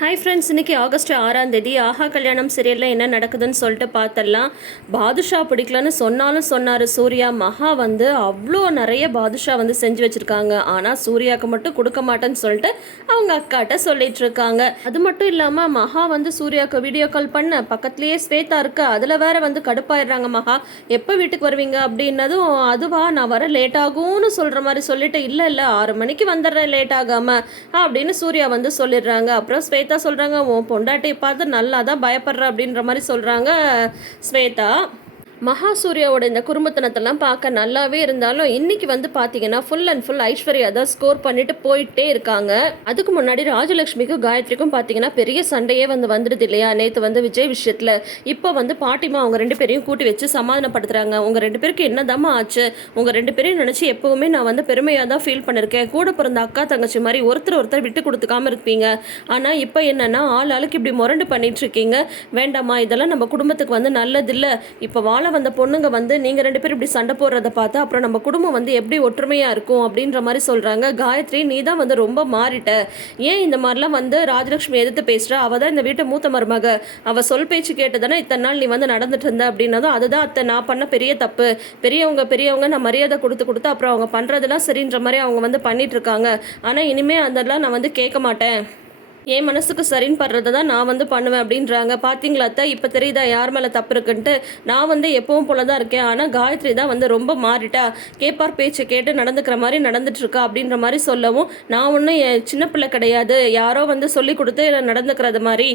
Hi friends இன்னைக்கு August ஆறாம் தேதி ஆஹா கல்யாணம் சீரியலில் என்ன நடக்குதுன்னு சொல்லிட்டு பார்த்தரலாம் பாதுஷா பிடிக்கலன்னு சொன்னாலும் சொன்னார். சூர்யா மகா வந்து அவ்வளோ நிறைய பாதுஷா வந்து செஞ்சு வச்சுருக்காங்க. ஆனால் சூர்யாவுக்கு மட்டும் கொடுக்க மாட்டேன்னு சொல்லிட்டு அவங்க அக்காட்ட சொல்லிட்டு இருக்காங்க. அது மட்டும் இல்லாமல் மகா வந்து சூர்யாவுக்கு வீடியோ கால் பண்ண பக்கத்துலேயே ஸ்வேதா இருக்கு. அதில் வேற வந்து கடுப்பாயிடுறாங்க மகா. எப்போ வீட்டுக்கு வருவீங்க அப்படின்னதும் அதுவா நான் வர லேட் ஆகும்னு சொல்கிற மாதிரி சொல்லிட்டு இல்லை இல்லை ஆறு மணிக்கு வந்துடுறேன் லேட் ஆகாமல் அப்படின்னு சூர்யா வந்து சொல்லிடுறாங்க. அப்புறம் ஸ்வேதா சொல்கிறாங்க உன் பொண்டாட்டியை பார்த்து நல்லா தான் பயப்படுற அப்படின்ற மாதிரி சொல்கிறாங்க ஸ்வேதா. மகாசூர்யாவோட இந்த குடும்பத்தனத்தெல்லாம் பார்க்க நல்லாவே இருந்தாலும் இன்னைக்கு வந்து பார்த்தீங்கன்னா ஃபுல் அண்ட் ஃபுல் ஐஸ்வர்யா தான் ஸ்கோர் பண்ணிட்டு போயிட்டே இருக்காங்க. அதுக்கு முன்னாடி ராஜலட்சுமிக்கும் காயத்ரிக்கும் பார்த்தீங்கன்னா பெரிய சண்டையே வந்து வந்துடுது இல்லையா? நேற்று வந்து விஜய் விஷயத்தில். இப்போ வந்து பாட்டிமா அவங்க ரெண்டு பேரையும் கூட்டி வச்சு சமாதானப்படுத்துறாங்க. உங்கள் ரெண்டு பேருக்கு என்னதாம்மா ஆச்சு? உங்கள் ரெண்டு பேரையும் நினச்சி எப்போவுமே நான் வந்து பெருமையாக தான் ஃபீல் பண்ணியிருக்கேன் கூட பிறந்த அக்கா தங்கச்சி மாதிரி ஒருத்தர் ஒருத்தர் விட்டு கொடுத்துக்காம இருப்பீங்க. ஆனால் இப்போ என்னென்னா ஆள் ஆளுக்கு இப்படி முரண்டு பண்ணிட்டு இருக்கீங்க. வேண்டாமா இதெல்லாம் நம்ம குடும்பத்துக்கு வந்து நல்லதில்லை. இப்போ வாழ வந்த பொண்ணுங்க வந்து நீங்கள் ரெண்டு பேரும் இப்படி சண்டை போடுறத பார்த்து அப்புறம் நம்ம குடும்பம் வந்து எப்படி ஒற்றுமையாக இருக்கும்? அப்படின்ற மாதிரி சொல்கிறாங்க காயத்ரி நீ தான் வந்து ரொம்ப மாறிட்ட. ஏன் இந்த மாதிரிலாம் வந்து ராஜலட்சுமி எதிர்த்து பேசுகிற அவள் தான் இந்த வீட்டு மூத்த மருமக. அவள் சொல் பேச்சு கேட்டு தானே இத்தனை நாள் நீ வந்து நடந்துட்டு இருந்த அப்படின்னதும் அதுதான் அத்தை நான் பண்ண பெரிய தப்பு. பெரியவங்க பெரியவங்க நான் மரியாதை கொடுத்து கொடுத்து அப்புறம் அவங்க பண்ணுறதெல்லாம் சரின்ற மாதிரி அவங்க வந்து பண்ணிட்டு இருக்காங்க. ஆனால் இனிமேல் அதெல்லாம் நான் வந்து கேட்க மாட்டேன். என் மனசுக்கு சரின்னு படுறதை தான் நான் வந்து பண்ணுவேன் அப்படின்றாங்க. பார்த்தீங்களா தான் இப்போ தெரியுதா யார் மேலே தப்பு இருக்குன்ட்டு? நான் வந்து எப்பவும் போல தான் இருக்கேன். ஆனால் காயத்ரி தான் வந்து ரொம்ப மாறிட்டா. கேப்பார் பேச்சை கேட்டு நடந்துக்கிற மாதிரி நடந்துட்டுருக்கா அப்படின்ற மாதிரி சொல்லவும் நான் ஒன்றும் என் சின்ன பிள்ளை கிடையாது. யாரோ வந்து சொல்லி கொடுத்து நடந்துக்கிறது மாதிரி.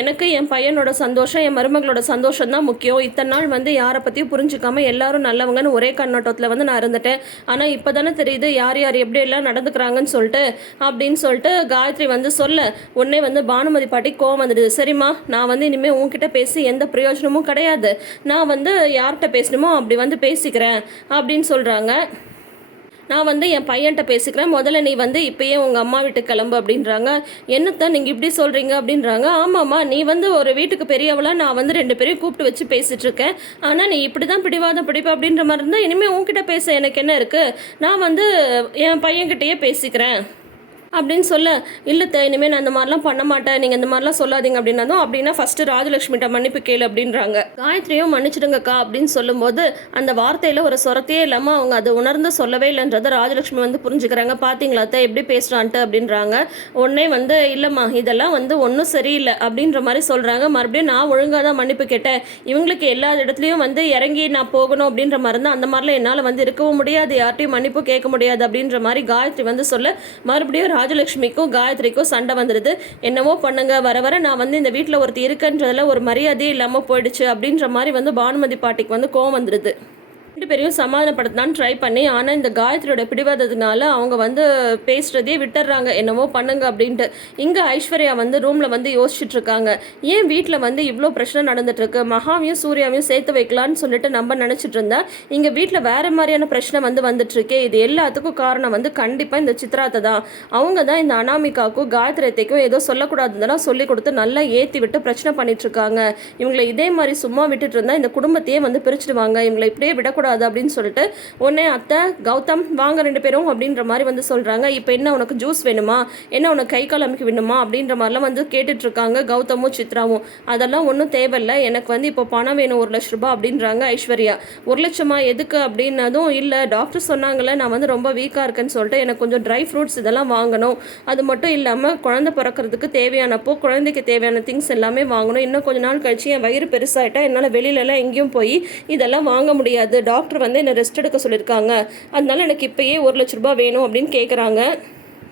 எனக்கு என் பையனோட சந்தோஷம் என் மருமகளோட சந்தோஷம் தான் முக்கியம். இத்தனை நாள் வந்து யாரை பற்றியும் புரிஞ்சுக்காம எல்லாரும் நல்லவங்கன்னு ஒரே கண்ணோட்டத்தில் வந்து நான் இருந்துட்டேன். ஆனால் இப்போ தானே தெரியுது யார் யார் எப்படி எல்லாம் நடந்துக்கிறாங்கன்னு சொல்லிட்டு அப்படின்னு சொல்லிட்டு காயத்ரி வந்து சொல்ல உடனே வந்து பானுமதி பாட்டி கோவம் வந்துடுது. சரிம்மா நான் வந்து இனிமேல் உன்கிட்ட பேசி எந்த பிரயோஜனமும் கிடையாது. நான் வந்து யார்கிட்ட பேசணுமோ அப்படி வந்து பேசிக்கிறேன் அப்படின்னு சொல்கிறாங்க நான் வந்து என் பையன்கிட்ட பேசிக்கிறேன். முதல்ல நீ வந்து இப்பயே உங்கள் அம்மா வீட்டுக்கு கிளம்பு அப்படின்றாங்க. என்னத்தான் நீங்கள் இப்படி சொல்கிறீங்க அப்படின்றாங்க. ஆமாம்மா நீ வந்து ஒரு வீட்டுக்கு பெரியவளாக நான் வந்து ரெண்டு பேரையும் கூப்பிட்டு வச்சு பேசிகிட்ருக்கேன் இருக்கேன். ஆனால் நீ இப்படி தான் பிடிவாதம் பிடிப்ப அப்படின்ற மாதிரி இருந்தால் இனிமேல் உன்கிட்ட பேச எனக்கு என்ன இருக்குது நான் வந்து என் பையன்கிட்டயே பேசிக்கிறேன். அப்படின்னு சொல்ல இல்லைத்த இனிமேல் நான் அந்த மாதிரிலாம் பண்ண மாட்டேன். நீங்கள் இந்த மாதிரிலாம் சொல்லாதீங்க அப்படின்னதும் அப்படின்னா ஃபஸ்ட்டு ராஜலட்சுமிகிட்ட மன்னிப்பு கேளு அப்படின்றாங்க. காயத்ரியும் மன்னிச்சிடுங்கக்கா அப்படின்னு சொல்லும்போது அந்த வார்த்தையில் ஒரு சொரத்தையே இல்லாமல் அவங்க அதை உணர்ந்து சொல்லவே இல்லைன்றதை ராஜலட்சுமி வந்து புரிஞ்சுக்கிறாங்க. பார்த்தீங்களா அத்தை எப்படி பேசுகிறான்ட்டு அப்படின்றாங்க. உடனே வந்து இல்லைம்மா இதெல்லாம் வந்து ஒன்றும் சரியில்லை அப்படின்ற மாதிரி சொல்கிறாங்க மறுபடியும் நான் ஒழுங்காக தான் மன்னிப்பு கேட்டேன். இவங்களுக்கு எல்லா இடத்துலையும் வந்து இறங்கி நான் போகணும் அப்படின்ற மாதிரி இருந்தால் அந்த மாதிரிலாம் என்னால் வந்து இருக்கவும் முடியாது. யார்ட்டையும் மன்னிப்பு கேட்க முடியாது அப்படின்ற மாதிரி காயத்ரி வந்து சொல்ல மறுபடியும் ராஜலட்சுமிக்கும் காயத்ரிக்கும் சண்டை வந்துடுது. என்னவோ பண்ணுங்க வர வர நான் வந்து இந்த வீட்டில் ஒருத்தர் இருக்குன்றதுல ஒரு மரியாதையே இல்லாமல் போயிடுச்சு அப்படின்ற மாதிரி வந்து பானுமதி பாட்டிக்கு வந்து கோவம் வந்துடுது. ரெண்டு பேரையும் சமாதானப்படுத்தலான்னு ட்ரை பண்ணி ஆனால் இந்த காயத்ரியோட பிடிவாதத்தினால அவங்க வந்து பேசுகிறதே விட்டுறாங்க. என்னவோ பண்ணுங்க அப்படின்ட்டு. இங்கே ஐஸ்வர்யா வந்து ரூமில் வந்து யோசிச்சுட்டு இருக்காங்க. ஏன் வீட்டில் வந்து இவ்வளோ பிரச்சனை நடந்துட்டு இருக்கு மகாவையும் சூர்யாவையும் சேர்த்து வைக்கலான்னு சொல்லிட்டு நம்ம நினச்சிட்டு இருந்தா இங்கே வீட்டில் வேற மாதிரியான பிரச்சனை வந்து வந்துட்டு இருக்கே இது எல்லாத்துக்கும் காரணம் வந்து கண்டிப்பாக இந்த சித்ராத்தை தான். அவங்க தான் இந்த அனாமிகாவுக்கும் காயத்ரத்தைக்கும் ஏதோ சொல்லக்கூடாதுன்னெல்லாம் சொல்லி கொடுத்து நல்லா ஏற்றி விட்டு பிரச்சனை பண்ணிட்டு இருக்காங்க இவங்களை இதே மாதிரி சும்மா விட்டுட்டு இருந்தால் இந்த குடும்பத்தையே வந்து பிரிச்சுடுவாங்க. இவங்களை இப்படியே விடக்கூடாது. அப்படின்னு சொல்லிட்டு உடனே அத்தை கௌதம் வாங்க ரெண்டு பேரும் அப்படின்ற மாதிரி வந்து சொல்கிறாங்க இப்போ என்ன உனக்கு ஜூஸ் வேணுமா? என்ன உனக்கு கை கால் அமைக்க வேணுமா அப்படின்ற மாதிரிலாம் வந்து கேட்டுட்ருக்காங்க கௌதமும் சித்ராவும். அதெல்லாம் ஒன்றும் தேவையில்லை. எனக்கு வந்து இப்போ பணம் வேணும் ஒரு லட்ச ரூபாய் அப்படின்றாங்க ஐஸ்வர்யா. ஒரு லட்சமா எதுக்கு அப்படின்னதும் இல்லை. டாக்டர் சொன்னாங்களே நான் வந்து ரொம்ப வீக்காக இருக்கேன்னு சொல்லிட்டு எனக்கு கொஞ்சம் ட்ரை ஃப்ரூட்ஸ் இதெல்லாம் வாங்கணும். அது மட்டும் இல்லாமல் குழந்தை பிறக்கிறதுக்கு தேவையானப்போ குழந்தைக்கு தேவையான திங்ஸ் எல்லாமே வாங்கணும். இன்னும் கொஞ்ச நாள் கழிச்சு என் வயிறு பெருசாயிட்டா என்னால் வெளியிலலாம் எங்கேயும் போய் இதெல்லாம் வாங்க முடியாது. டாக்டர் வந்து என்னை ரெஸ்ட் எடுக்க சொல்லியிருக்காங்க. அதனால எனக்கு இப்பயே ஒரு லட்ச ரூபாய் வேணும் அப்படின்னு கேட்குறாங்க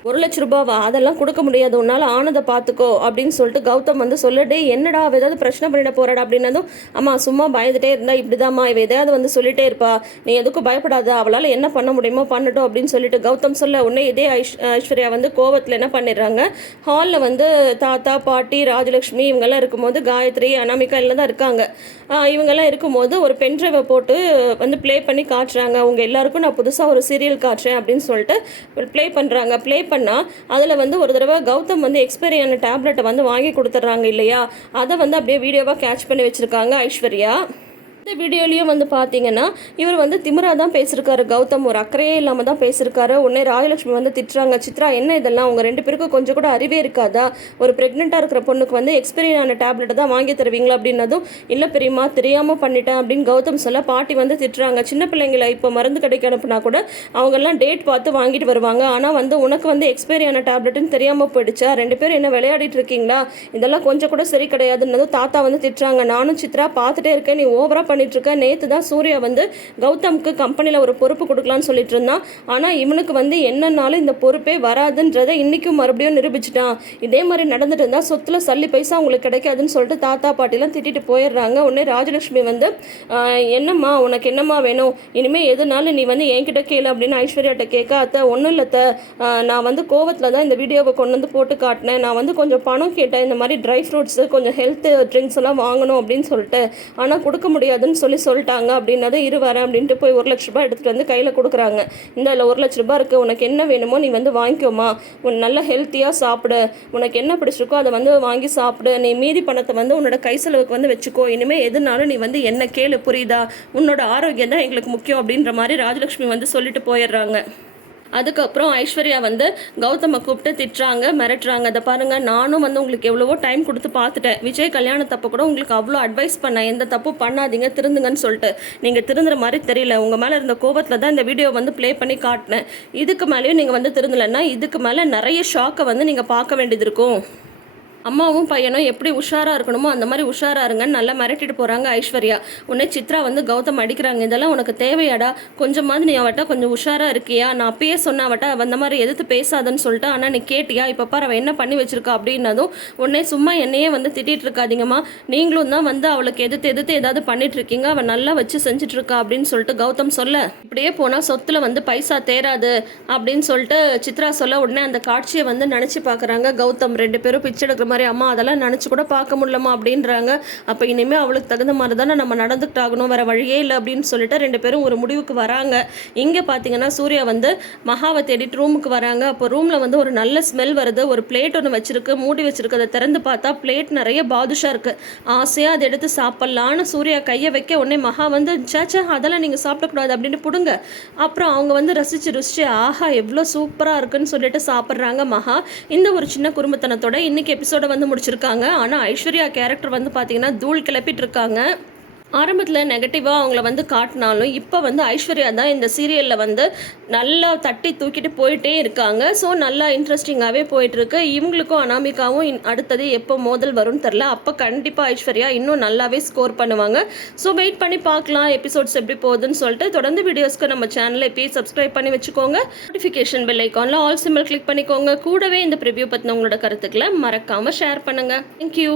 ஒரு லட்ச ரூபாவா? அதெல்லாம் கொடுக்க முடியாது. உன்னால் ஆனதை பார்த்துக்கோ அப்படின்னு சொல்லிட்டு கௌதம் வந்து சொல்லிட்டே என்னடா அவ ஏதாவது பிரச்சனை பண்ணிட போறாடா? அப்படின்னதும் அம்மா சும்மா பயந்துட்டே இருந்தா இப்படிதாம்மா. இவ எதையாவது வந்து சொல்லிட்டே இருப்பா. நீ எதுக்கும் பயப்படாத. அவளால் என்ன பண்ண முடியுமோ பண்ணட்டும் அப்படின்னு சொல்லிட்டு கௌதம் சொல்ல உடனே இதே ஐஷ் ஐஸ்வர்யா வந்து கோவத்தில் என்ன பண்ணிடுறாங்க? ஹாலில் வந்து தாத்தா பாட்டி ராஜலக்ஷ்மி இவங்கெல்லாம் இருக்கும்போது காயத்ரி அனாமிகா எல்லாம் தான் இருக்காங்க. இவங்கெல்லாம் இருக்கும்போது ஒரு பென்ட்ரைவை போட்டு வந்து ப்ளே பண்ணி காட்டுறாங்க. அவங்க எல்லாருக்கும் நான் புதுசாக ஒரு சீரியல் காட்டுறேன் அப்படின்னு சொல்லிட்டு ப்ளே பண்ணுறாங்க ப்ளே பண்ணால் அதில் வந்து ஒரு தடவை கௌதம் வந்து எக்ஸ்பைரியான டேப்லெட்டை வந்து வாங்கி கொடுத்துட்றாங்க இல்லையா? அதை வந்து அப்படியே வீடியோவாக கேட்ச் பண்ணி வச்சுருக்காங்க ஐஸ்வர்யா. இந்த வீடியோலையும் வந்து பார்த்தீங்கன்னா இவர் வந்து திமிரா தான் பேசியிருக்காரு கௌதம் ஒரு அக்கறையே இல்லாமல் தான் பேசியிருக்காரு உடனே ராஜலட்சுமி வந்து திட்டுறாங்க. சித்ரா என்ன இதெல்லாம்? உங்கள் ரெண்டு பேருக்கும் கொஞ்சம் கூட அறிவே இருக்காதா? ஒரு ப்ரெக்னெண்ட்டாக இருக்கிற பொண்ணுக்கு வந்து எக்ஸ்பைரி ஆன டேப்லெட்டை தான் வாங்கி தருவீங்களா அப்படின்னதும் இல்லை பெரியம்மா தெரியாமல் பண்ணிட்டேன் அப்படின்னு கௌதம் சொல்ல பாட்டி வந்து திட்டுறாங்க. சின்ன பிள்ளைங்களை இப்போ மருந்து கடைக்கு அனுப்புனா கூட அவங்கெல்லாம் டேட் பார்த்து வாங்கிட்டு வருவாங்க. ஆனால் வந்து உனக்கு வந்து எக்ஸ்பைரி ஆன டேப்லெட்டுன்னு தெரியாமல் போயிடுச்சா? ரெண்டு பேரும் என்ன விளையாடிட்டு இருக்கீங்களா? இதெல்லாம் கொஞ்சம் கூட சரி கிடையாதுன்னதும் தாத்தா வந்து திட்டுறாங்க. நானும் சித்ரா பார்த்துட்டே இருக்கேன். நீ ஓவராக பண்ணி. இருக்க நேற்று தான் சூர்யா வந்து கௌதம்க்கு கம்பெனியில் ஒரு பொறுப்பு கொடுக்கலான்னு சொல்லிட்டு இருந்தான் ஆனால் இவனுக்கு வந்து என்னன்னாலும் இந்த பொறுப்பே வராதுன்றதை இன்றைக்கும் மறுபடியும் நிரூபிச்சிட்டான். இதே மாதிரி நடந்துட்டு இருந்தால் சொத்துல சல்லி பைசா உங்களுக்கு கிடைக்காதுன்னு சொல்லிட்டு தாத்தா பாட்டிலாம் திட்டிட்டு போயிடுறாங்க. உடனே ராஜலட்சுமி வந்து என்னம்மா உனக்கு என்னம்மா வேணும்? இனிமேல் எதுனாலும் நீ வந்து என்கிட்ட கேளு அப்படின்னு ஐஸ்வர்யாட்ட கேட்க அத்தை ஒன்றும் இல்லை நான் வந்து கோவத்தில் தான் இந்த வீடியோவை கொண்டு வந்து போட்டு காட்டினேன். நான் வந்து கொஞ்சம் பணம் கேட்டேன். இந்த மாதிரி ட்ரை ஃப்ரூட்ஸு கொஞ்சம் ஹெல்த் ட்ரிங்க்ஸ் எல்லாம் வாங்கணும் அப்படின்னு சொல்லிட்டு. ஆனால் கொடுக்க முடியாது. முடியாதுன்னு சொல்லி சொல்லிட்டாங்க. அப்படின்னதும் இரு வரேன் அப்படின்ட்டு போய் ஒரு லட்ச ரூபாய் எடுத்துகிட்டு வந்து கையில் கொடுக்குறாங்க. இந்த இல்லை ஒரு லட்ச ரூபாய் இருக்குது உனக்கு என்ன வேணுமோ நீ வந்து வாங்கிக்கோமா. உன் நல்ல ஹெல்த்தியாக சாப்பிடு. உனக்கு என்ன பிடிச்சிருக்கோ அதை வந்து வாங்கி சாப்பிடு. நீ மீதி பணத்தை வந்து உன்னோட கை செலவுக்கு வந்து வச்சுக்கோ. இனிமேல் எதுனாலும் நீ வந்து என்ன கேளு புரியுதா? உன்னோட ஆரோக்கியம் தான் எங்களுக்கு முக்கியம் அப்படின்ற மாதிரி ராஜலட்சுமி வந்து சொல்லிட்டு போயிடுறாங்க. அதுக்கப்புறம் ஐஸ்வர்யா வந்து கௌதமை கூப்பிட்டு திட்டுறாங்க மிரட்டுறாங்க. அதை பாருங்க நானும் வந்து உங்களுக்கு எவ்வளவோ டைம் கொடுத்து பார்த்துட்டேன். விஜய் கல்யாணத்தப்போ கூட உங்களுக்கு அவ்வளோ அட்வைஸ் பண்ணேன். எந்த தப்பும் பண்ணாதீங்க திருந்துங்கன்னு சொல்லிட்டு. நீங்கள் திருந்துற மாதிரி தெரியல. உங்கள் மேலே இருந்த கோபத்தில் தான் இந்த வீடியோ வந்து ப்ளே பண்ணி காட்டினேன். இதுக்கு மேலேயும் நீங்கள் வந்து திருந்தலைன்னா இதுக்கு மேலே நிறைய ஷாக்கை வந்து நீங்கள் பார்க்க வேண்டியது இருக்கும். அம்மாவும் பையனும் எப்படி உஷாராக இருக்கணுமோ அந்த மாதிரி உஷாராக இருங்கன்னு நல்லா மிரட்டிட்டு போகிறாங்க ஐஸ்வர்யா. உடனே சித்ரா வந்து கௌதம் அடிக்கிறாங்க. இதெல்லாம் உனக்கு தேவையாடா. கொஞ்சமாவது நீ அவட்ட கொஞ்சம் உஷாராக இருக்கியா? நான் அப்பயே சொன்ன அவட்ட அவ அந்த மாதிரி எதிர்த்து பேசாதன்னு சொல்லிட்டு ஆனால் நீ கேட்டியா? இப்போ பாரு அவள் என்ன பண்ணி வச்சிருக்கா அப்படின்னதும் உடனே சும்மா என்னையே வந்து திட்டிகிட்டு இருக்காதீங்கம்மா. நீங்களும் தான் வந்து அவளுக்கு எதிர்த்து எதிர்த்து ஏதாவது பண்ணிட்டு இருக்கீங்க. அவள் நல்லா வச்சு செஞ்சுட்டு இருக்கா அப்படின்னு சொல்லிட்டு கௌதம் சொல்ல இப்படியே போனால் சொத்தில் வந்து பைசா தேராது அப்படின்னு சொல்லிட்டு சித்ரா சொல்ல உடனே அந்த காட்சியை வந்து நினச்சி பார்க்குறாங்க கௌதம் ரெண்டு பேரும். பிச்சை எடுக்கிற மாதிரி அம்மா அதெல்லாம் நினச்சி கூட பார்க்க முடியலம்மா அப்படின்றாங்க. அப்போ இனிமேல் அவளுக்கு தகுந்த மாதிரி தானே நம்ம நடந்துக்கிட்டாகணும் வேற வழியே இல்லை அப்படின்னு சொல்லிட்டு ரெண்டு பேரும் ஒரு முடிவுக்கு வராங்க. இங்கே பார்த்தீங்கன்னா சூர்யா வந்து மகாவை தேடிட்டு ரூமுக்கு வராங்க. அப்போ ரூமில் வந்து ஒரு நல்ல ஸ்மெல் வருது. ஒரு பிளேட் ஒன்று வச்சிருக்கு. மூடி வச்சிருக்கு. அதை திறந்து பார்த்தா பிளேட் நிறைய பாதுஷா இருக்கு. ஆசையாக அதை எடுத்து சாப்பிட்லான்னு சூர்யா கையை வைக்க உடனே மகா வந்து சேச்சா அதெல்லாம் நீங்கள் சாப்பிடக்கூடாது அப்படின்னு பிடுங்க. அப்புறம் அவங்க வந்து ரசிச்சு ருசிச்சு ஆஹா எவ்வளோ சூப்பராக இருக்குன்னு சொல்லிட்டு சாப்பிட்றாங்க மகா. இந்த ஒரு சின்ன குடும்பத்தனத்தோட இன்னைக்கு எபிசோட் வந்து முடிச்சிருக்காங்க. ஆனால் ஐஸ்வர்யா கேரக்டர் வந்து பார்த்தீங்கன்னா தூள் கிளப்பிட்டு இருக்காங்க. ஆரம்பத்தில் நெகட்டிவாக அவங்கள வந்து காட்டினாலும் இப்போ வந்து ஐஸ்வர்யா தான் இந்த சீரியலில் வந்து நல்லா தட்டி தூக்கிட்டு போயிட்டே இருக்காங்க. ஸோ நல்லா இன்ட்ரெஸ்டிங்காகவே போயிட்டுருக்கு. இவங்களுக்கும் அனாமிகாவும் இன்- அடுத்தது எப்போ மோதல் வரும்னு தெரில அப்போ கண்டிப்பாக ஐஸ்வர்யா இன்னும் நல்லாவே ஸ்கோர் பண்ணுவாங்க. ஸோ வெயிட் பண்ணி பார்க்கலாம். எபிசோட்ஸ் எப்படி போகுதுன்னு சொல்லிட்டு தொடர்ந்து வீடியோஸ்க்கு நம்ம சேனலை இப்போயே சப்ஸ்கிரைப் பண்ணி வச்சுக்கோங்க. நோட்டிஃபிகேஷன் பெல் ஐக்கானில் ஆல் சிம்பிள் கிளிக் பண்ணிக்கோங்க. கூடவே இந்த ப்ரிவியூ பற்றின உங்களோட கருத்துக்களை மறக்காமல் ஷேர் பண்ணுங்கள் தேங்க்யூ